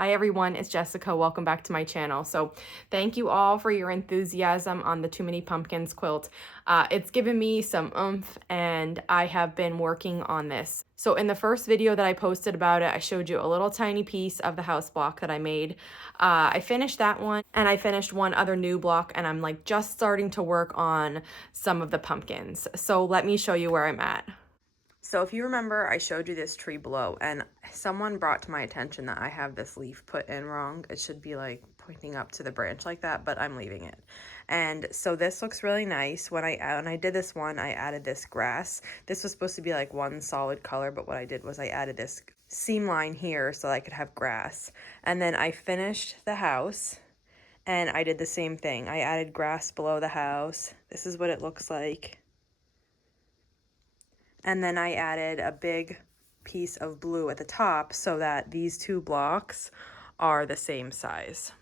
Hi everyone, it's Jessica. Welcome back to my channel. So thank you all for your enthusiasm on the Too Many Pumpkins quilt. It's given me some oomph and I have been working on this. So in the first video that I posted about it, I showed you a little tiny piece of the house block that I made. I finished that one and I finished one other new block and I'm like just starting to work on some of the pumpkins. So let me show you where I'm at. So if you remember, I showed you this tree below and someone brought to my attention that I have this leaf put in wrong. It should be like pointing up to the branch like that, but I'm leaving it. And so this looks really nice. When I did this one, I added this grass. This was supposed to be like one solid color, but what I did was I added this seam line here so I could have grass. And then I finished the house and I did the same thing. I added grass below the house. This is what it looks like. And then I added a big piece of blue at the top so that these two blocks are the same size.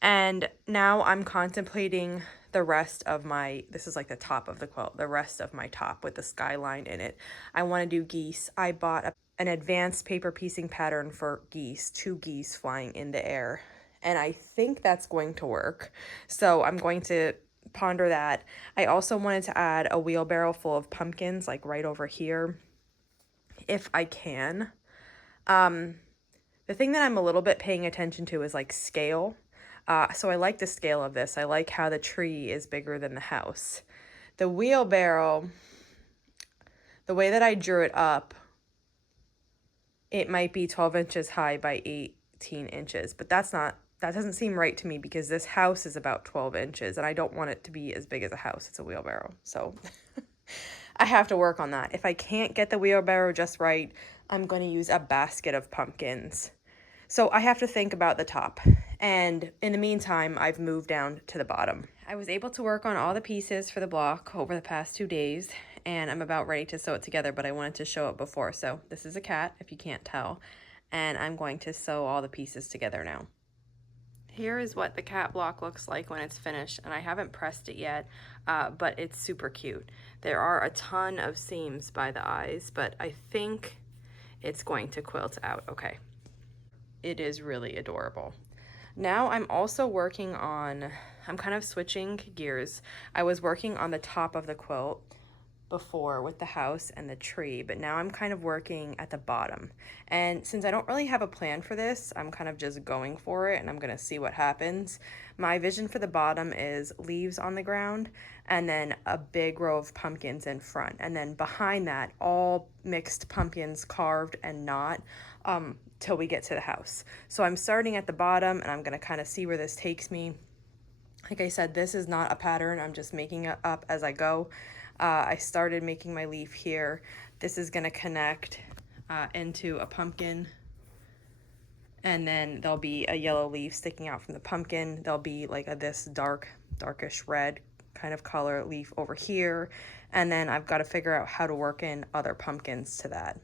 And now I'm contemplating the rest of my, this is like the top of the quilt, the rest of my top with the skyline in it. I want to do geese. I bought an advanced paper piecing pattern for geese, 2 geese flying in the air. And I think that's going to work. So I'm going to ponder that. I also wanted to add a wheelbarrow full of pumpkins like right over here if I can. The thing that I'm a little bit paying attention to is like scale. So I like the scale of this. I like how the tree is bigger than the house. The wheelbarrow, the way that I drew it up, it might be 12 inches high by 18 inches, but that doesn't seem right to me because this house is about 12 inches and I don't want it to be as big as a house. It's a wheelbarrow. So I have to work on that. If I can't get the wheelbarrow just right, I'm going to use a basket of pumpkins. So I have to think about the top. And in the meantime, I've moved down to the bottom. I was able to work on all the pieces for the block over the past 2 days, and I'm about ready to sew it together, but I wanted to show it before. So this is a cat, if you can't tell, and I'm going to sew all the pieces together now. Here is what the cat block looks like when it's finished, and I haven't pressed it yet, but it's super cute. There are a ton of seams by the eyes, but I think it's going to quilt out okay. It is really adorable. Now I'm also working on, I'm kind of switching gears. I was working on the top of the quilt before with the house and the tree, but now I'm kind of working at the bottom. And since I don't really have a plan for this, I'm kind of just going for it and I'm gonna see what happens. My vision for the bottom is leaves on the ground and then a big row of pumpkins in front. And then behind that, all mixed pumpkins carved and not till we get to the house. So I'm starting at the bottom and I'm gonna kind of see where this takes me. Like I said, this is not a pattern. I'm just making it up as I go. I started making my leaf here. This is gonna connect into a pumpkin, and then there'll be a yellow leaf sticking out from the pumpkin. There'll be like this darkish red kind of color leaf over here, and then I've got to figure out how to work in other pumpkins to that.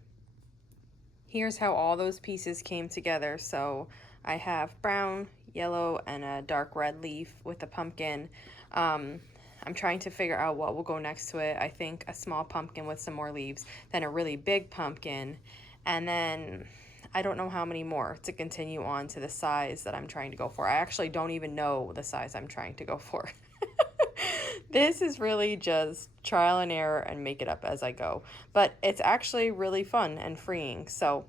Here's how all those pieces came together. So I have brown, yellow, and a dark red leaf with a pumpkin. I'm trying to figure out what will go next to it. I think a small pumpkin with some more leaves, then a really big pumpkin, and then I don't know how many more to continue on to the size that I'm trying to go for. I actually don't even know the size I'm trying to go for. This is really just trial and error and make it up as I go. But it's actually really fun and freeing, so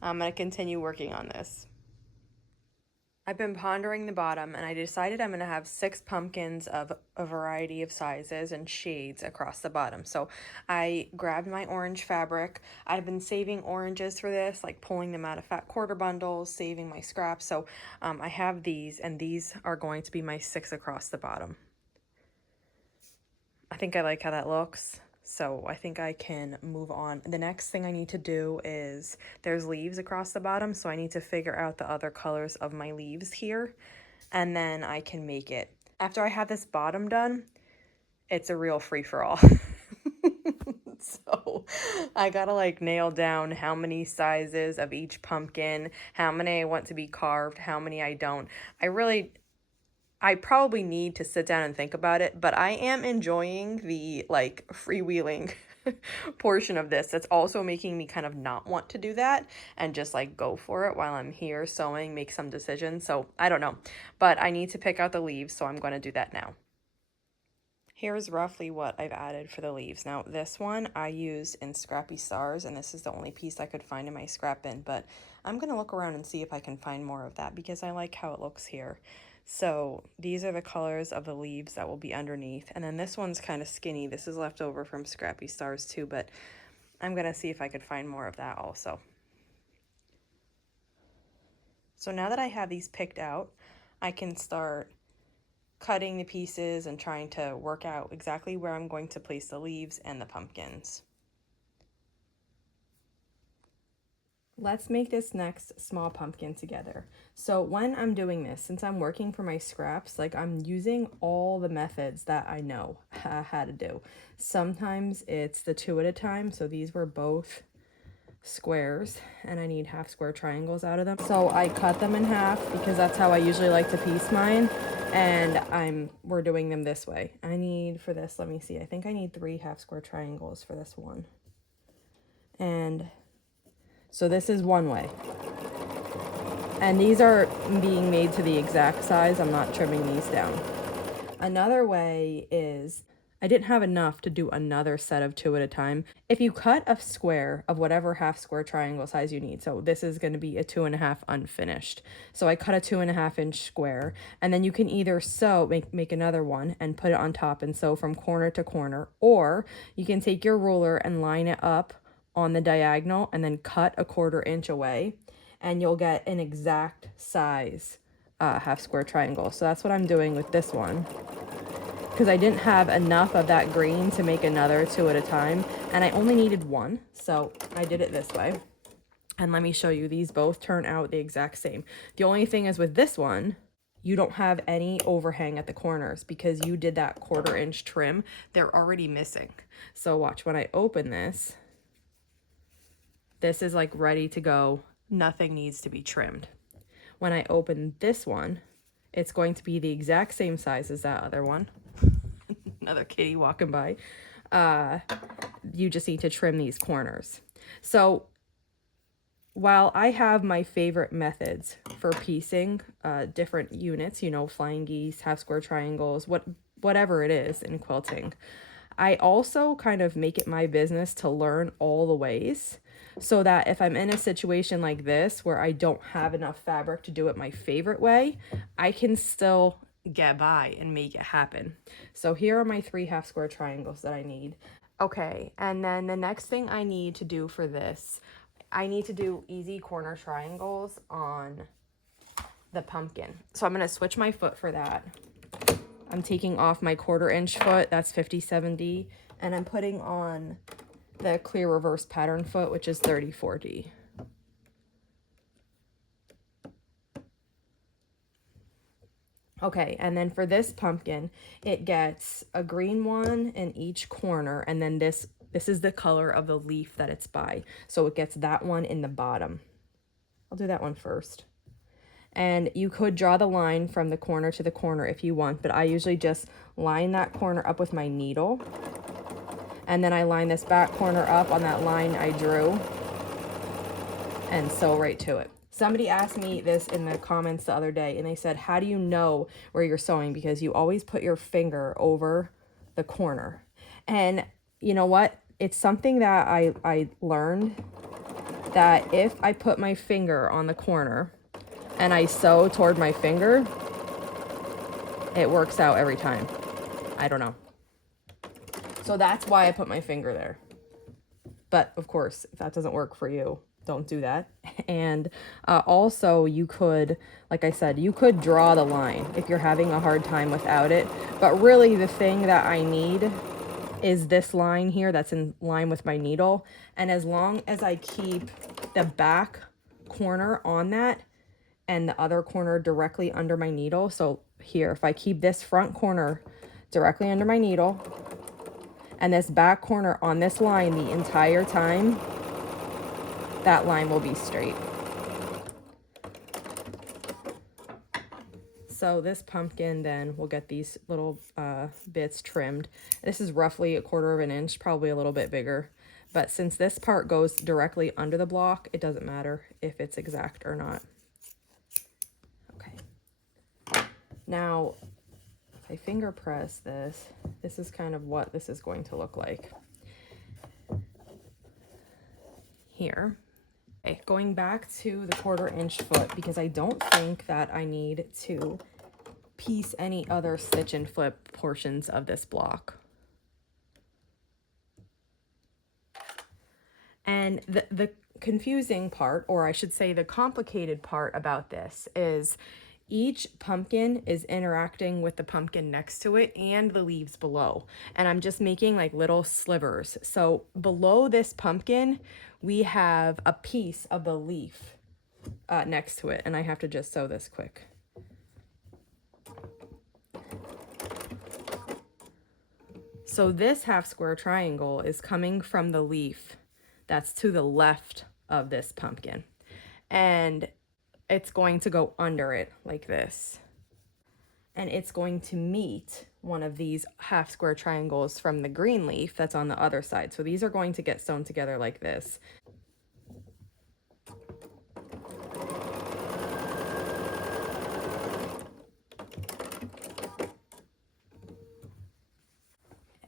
I'm going to continue working on this. I've been pondering the bottom and I decided I'm going to have 6 pumpkins of a variety of sizes and shades across the bottom. So I grabbed my orange fabric. I've been saving oranges for this, like pulling them out of fat quarter bundles, saving my scraps. So I have these, and these are going to be my 6 across the bottom. I think I like how that looks. So I think I can move on. The next thing I need to do is there's leaves across the bottom, so I need to figure out the other colors of my leaves here, and then I can make it. After I have this bottom done, it's a real free-for-all. So I gotta like nail down how many sizes of each pumpkin, how many I want to be carved, how many I don't. I probably need to sit down and think about it, but I am enjoying the like freewheeling portion of this that's also making me kind of not want to do that and just like go for it while I'm here sewing, make some decisions. So I don't know, but I need to pick out the leaves, so I'm going to do that now. Here's roughly what I've added for the leaves. Now this one I used in Scrappy Stars, and this is the only piece I could find in my scrap bin, but I'm gonna look around and see if I can find more of that because I like how it looks here. So these are the colors of the leaves that will be underneath, and then this one's kind of skinny. This is left over from Scrappy Stars too, but I'm gonna see if I could find more of that also. So now that I have these picked out, I can start cutting the pieces and trying to work out exactly where I'm going to place the leaves and the pumpkins. Let's make this next small pumpkin together. So when I'm doing this, since I'm working for my scraps, like I'm using all the methods that I know how to do. Sometimes it's the 2 at a time. So these were both squares and I need half square triangles out of them. So I cut them in half because that's how I usually like to piece mine. And we're doing them this way. I need for this, let me see, I think I need 3 half square triangles for this one. And so this is one way. And these are being made to the exact size. I'm not trimming these down. Another way is, I didn't have enough to do another set of 2 at a time. If you cut a square of whatever half square triangle size you need, so this is going to be a 2.5 unfinished. So I cut a 2.5 inch square, and then you can either sew, make another one and put it on top and sew from corner to corner, or you can take your ruler and line it up on the diagonal and then cut a 1/4 inch away, and you'll get an exact size half square triangle. So that's what I'm doing with this one, because I didn't have enough of that green to make another 2 at a time, and I only needed one, so I did it this way. And let me show you, these both turn out the exact same. The only thing is with this one, you don't have any overhang at the corners because you did that 1/4 inch trim. They're already missing. So watch, when I open this, this is like ready to go. Nothing needs to be trimmed. When I open this one, it's going to be the exact same size as that other one. Another kitty walking by. You just need to trim these corners. So while I have my favorite methods for piecing different units, you know, flying geese, half square triangles, whatever it is in quilting, I also kind of make it my business to learn all the ways, so that if I'm in a situation like this where I don't have enough fabric to do it my favorite way, I can still get by and make it happen. So here are my 3 half square triangles that I need. Okay, and then the next thing I need to do for this, I need to do easy corner triangles on the pumpkin. So I'm going to switch my foot for that. I'm taking off my 1/4 inch foot, that's 57D, and I'm putting on the clear reverse pattern foot, which is 34D. Okay, and then for this pumpkin, it gets a green one in each corner, and then this is the color of the leaf that it's by. So it gets that one in the bottom. I'll do that one first. And you could draw the line from the corner to the corner if you want, but I usually just line that corner up with my needle. And then I line this back corner up on that line I drew and sew right to it. Somebody asked me this in the comments the other day, and they said, how do you know where you're sewing? Because you always put your finger over the corner. And you know what? It's something that I learned, that if I put my finger on the corner and I sew toward my finger, it works out every time. I don't know. So that's why I put my finger there. But of course, if that doesn't work for you, don't do that. And also you could, like I said, you could draw the line if you're having a hard time without it. But really the thing that I need is this line here that's in line with my needle. And as long as I keep the back corner on that and the other corner directly under my needle. So here, if I keep this front corner directly under my needle and this back corner on this line the entire time, that line will be straight. So this pumpkin then will get these little bits trimmed. This is roughly 1/4 of an inch, probably a little bit bigger. But since this part goes directly under the block, it doesn't matter if it's exact or not. Okay. Now, if I finger press this, this is kind of what this is going to look like here. Okay, going back to the 1/4 inch foot, because I don't think that I need to piece any other stitch and flip portions of this block. And the confusing part, or I should say the complicated part about this, is each pumpkin is interacting with the pumpkin next to it and the leaves below. And I'm just making like little slivers. So below this pumpkin, we have a piece of the leaf next to it. And I have to just sew this quick. So this half square triangle is coming from the leaf that's to the left of this pumpkin. And it's going to go under it like this. And it's going to meet one of these half square triangles from the green leaf that's on the other side. So these are going to get sewn together like this.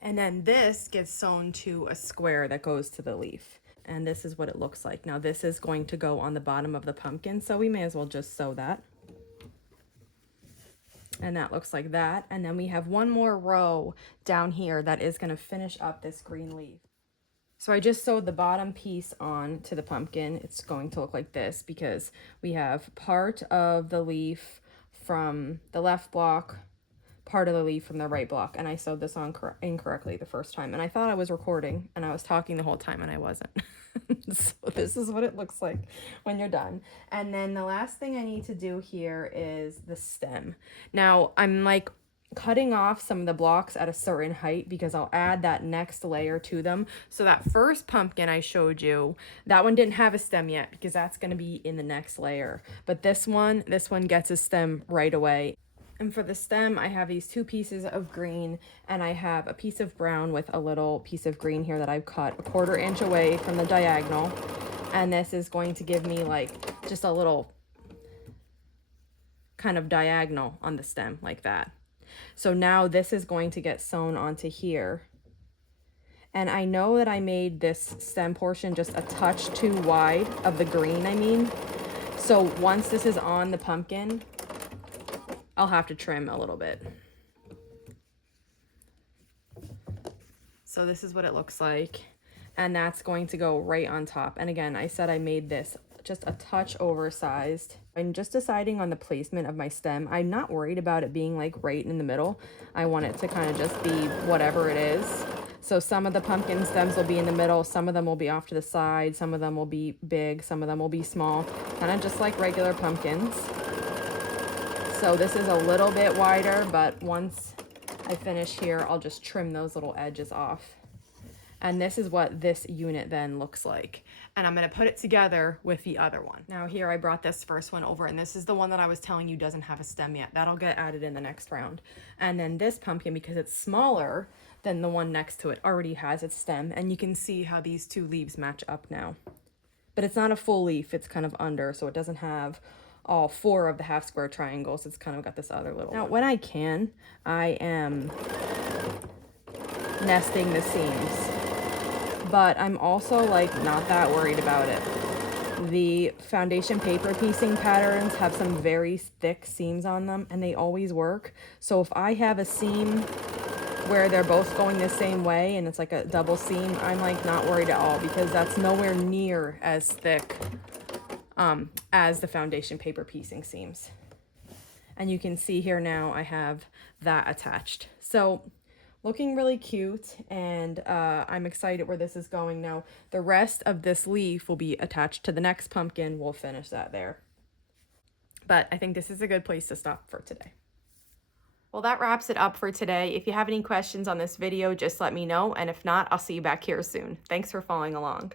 And then this gets sewn to a square that goes to the leaf. And this is what it looks like. Now this is going to go on the bottom of the pumpkin, so we may as well just sew that. And that looks like that. And then we have one more row down here that is going to finish up this green leaf. So I just sewed the bottom piece on to the pumpkin. It's going to look like this because we have part of the leaf from the left block, part of the leaf from the right block, and I sewed this on incorrectly the first time, and I thought I was recording and I was talking the whole time and I wasn't. So this is what it looks like when you're done. And then the last thing I need to do here is the stem. Now I'm like cutting off some of the blocks at a certain height because I'll add that next layer to them. So that first pumpkin I showed you, that one didn't have a stem yet because that's going to be in the next layer, but this one gets a stem right away. And for the stem, I have these 2 pieces of green, and I have a piece of brown with a little piece of green here that I've cut 1/4 inch away from the diagonal. And this is going to give me like just a little kind of diagonal on the stem like that. So now this is going to get sewn onto here. And I know that I made this stem portion just a touch too wide of the green, I mean. So once this is on the pumpkin, I'll have to trim a little bit. So this is what it looks like. And that's going to go right on top. And again, I said I made this just a touch oversized. I'm just deciding on the placement of my stem. I'm not worried about it being like right in the middle. I want it to kind of just be whatever it is. So some of the pumpkin stems will be in the middle, some of them will be off to the side, some of them will be big, some of them will be small, kind of just like regular pumpkins. So this is a little bit wider, but once I finish here, I'll just trim those little edges off. And this is what this unit then looks like. And I'm going to put it together with the other one. Now here I brought this first one over, and this is the one that I was telling you doesn't have a stem yet. That'll get added in the next round. And then this pumpkin, because it's smaller than the one next to it, already has its stem. And you can see how these 2 leaves match up now. But it's not a full leaf, it's kind of under, so it doesn't have all 4 of the half square triangles. It's kind of got this other little. Now when I can, I am nesting the seams, but I'm also like not that worried about it. The foundation paper piecing patterns have some very thick seams on them, and they always work. So if I have a seam where they're both going the same way and it's like a double seam, I'm like not worried at all because that's nowhere near as thick as the foundation paper piecing seams. And you can see here now I have that attached. So looking really cute, and I'm excited where this is going now. The rest of this leaf will be attached to the next pumpkin. We'll finish that there. But I think this is a good place to stop for today. Well, that wraps it up for today. If you have any questions on this video, just let me know. And if not, I'll see you back here soon. Thanks for following along.